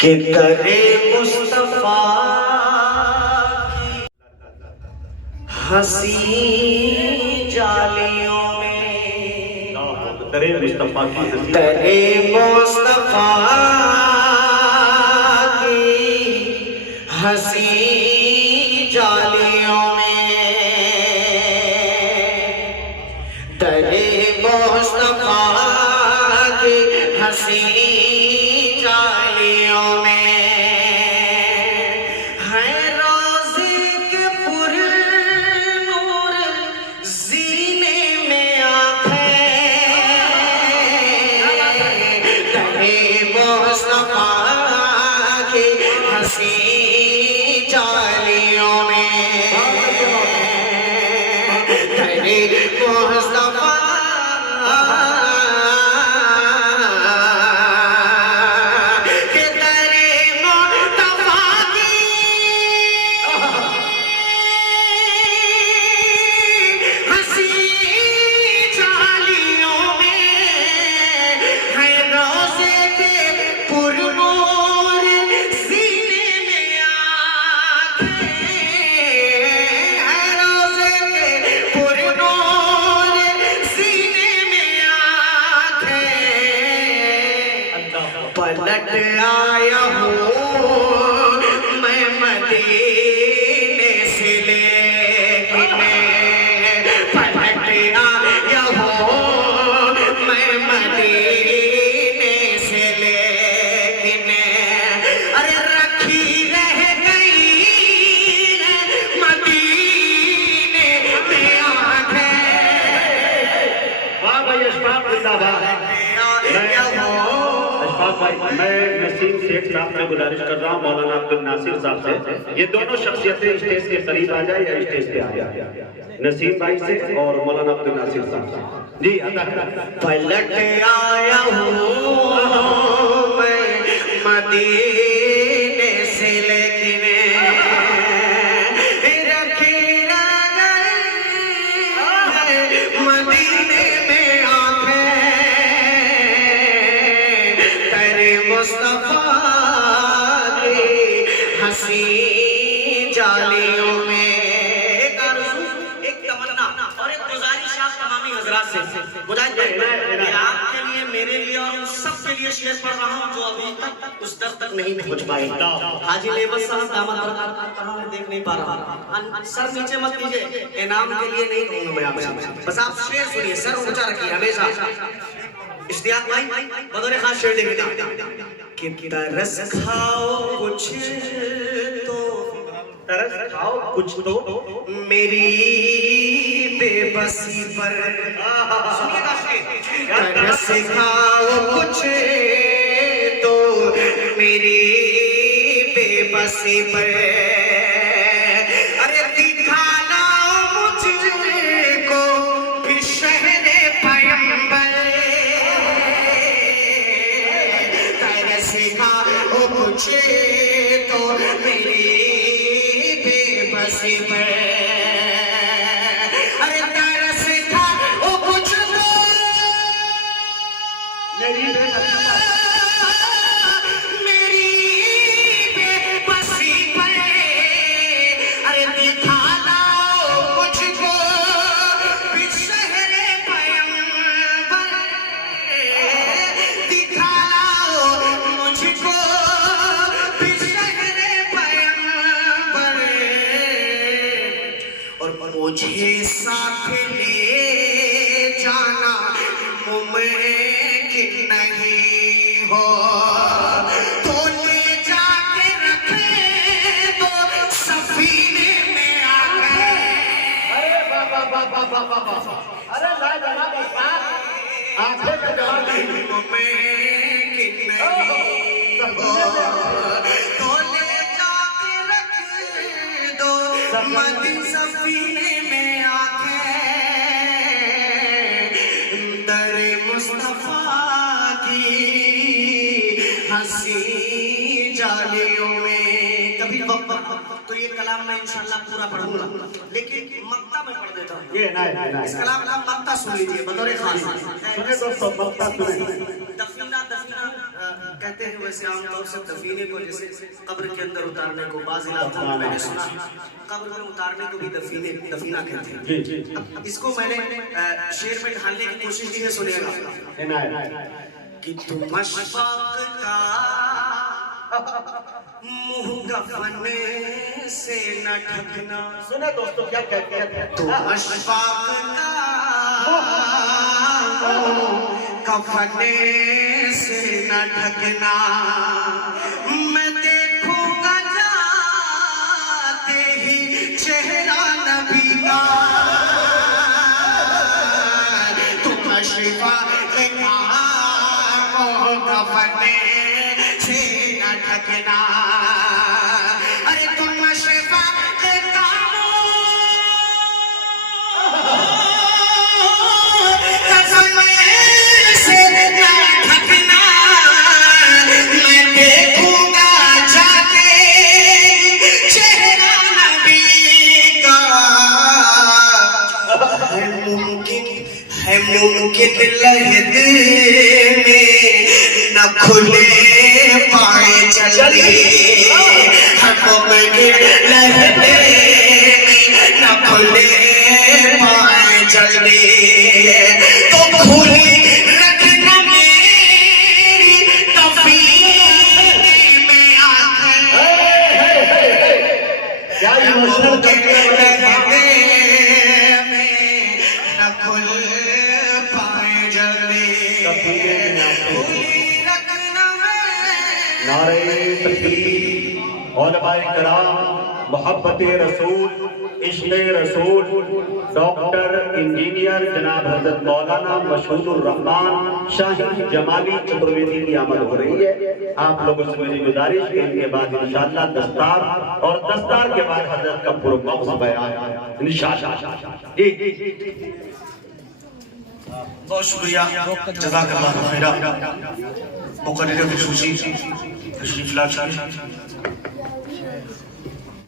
कि करे मुस्तफा की हंसी जालियों में, करे मुस्तफा की हंसी, करे मुस्तफा की हंसी जालियों में, करे मुस्तफा की हंसी जालियों में, है रोज़े के पुर-नूर ज़ीने में आँखें, करे मुस्तफा की हंसी जालियों में, करे मुस्तफा पलट आया हूँ मैं मदीने से लेके, पलट आया हूँ मैं मदीने से लेके, अरे रखी रह गई मदीने में आँखें। वाह भाई अशफाक जिंदाबाद। मैं नसीम शेख साहब से गुजारिश कर रहा हूँ, मौलाना अब्दुल नासिर साहब से, ये दोनों शख्सियतें स्टेज के करीब आ जाए या स्टेज पे आ जाए, नसीम भाई से और मौलाना अब्दुल नासिर साहब से। जी पलट आया हूँ मैं मदीने से लेकिन रखी रह गई मदीने में आँखें, करे मुस्तफा की हंसी जालियों में। एक तमन्ना और एक गुजारिश आप तमामी हजरात से गुजारिश आपके लिए, मेरे लिए और उन सब के लिए शेर पढ़ रहा हूँ जो अभी तक उस दर तक नहीं पहुँच पाए। हाजी लेवल साहब दामद बरकत कहाँ है देख नहीं पा रहा, सर नीचे मत कीजिए, इनाम के लिए नहीं कहूँगा मैं आपसे, बस आप शेर सुनिए, सर ऊंचा रखिए हमेशा। इश्तियाक भाई बदौर खास शेर देखेगा कि तरस खाओ कुछ तो, तरस खाओ कुछ तो मेरी बेबसी पर, तरस खाओ कुछ तो मेरी बेबसी पर, अरे दिखा लाओ मुझको भी शहरे पैगंबर, तरस खाओ कुछ तो मेरी बेबसी पर, अरे तरस खाओ कुछ तो मेरी मेरी बेबसी पर, अरे दिखा लाओ मुझको भी शहरे पैगंबर, दिखा लाओ मुझको भी शहरे पैगंबर, और मुझे साथ ले जाना मुमकिन नहीं हो, तो ले जाके रखे दो सफीने में आके। अरे बाबा बाबा बाबा बाबा, अरे लाए जनाब अशफाक आंखें का जवाब नहीं, मुमकिन नहीं हो, तो ले जाके रखे दो मदीन सफीने में आके, दरे मुस्तफा की हंसी जालियों में। कभी वक्त तो ये कलाम मैं इंशाल्लाह पूरा पढ़ूंगा, लेकिन मक्ता में पढ़ देता हूँ। ये ना इस कलाम का मक्ता सुन लीजिए बतौर खास। सुने दोस्तों, मक्ता सुने। दफीना दफीना कहते हैं वैसे आमतौर से दफीने को जैसे कब्र के अंदर उतारने को बाज़ इलाकों में मैंने सुना है, कब्र में उतारने को भी दफीना कहते हैं। अब इसको मैंने शेर में ढालने की कोशिश की है, सुनिएगा कि तुम अशफाक का मुंह कफने से न ढकना। सुने दोस्तों क्या कहते हैं, तुम अशफाक का कफने से न ढकना, मैं देखूंगा जाते ही चेहरा नबी का। तुम अशफाक का कफने से न ढकना, अरे तुम अशफाक मुमकिन लहद में न खुले पाए चले, मुमकिन लहद में न खुले पाए चले, तो खुली रखना मेरी तफीने में आकर। क्या इमोशनल नारे तकबीर, उलमाए किराम, मोहब्बते रसूल, इश्क़े रसूल, डॉक्टर इंजीनियर जनाब हज़रत मौलाना मशहूदुर रहमान शाहीन जमाली चतुर्वेदी की आमद हो रही है। आप लोगों से मेरी गुजारिश है इनके बाद इंशाअल्लाह दस्तार, और दस्तार के बाद हज़रत का पुरमक्स बयान इंशाअल्लाह। बहुत शुक्रिया, जज़ाकल्लाह खैरा। मुक़र्रिर खुसूसी तशरीफ ला।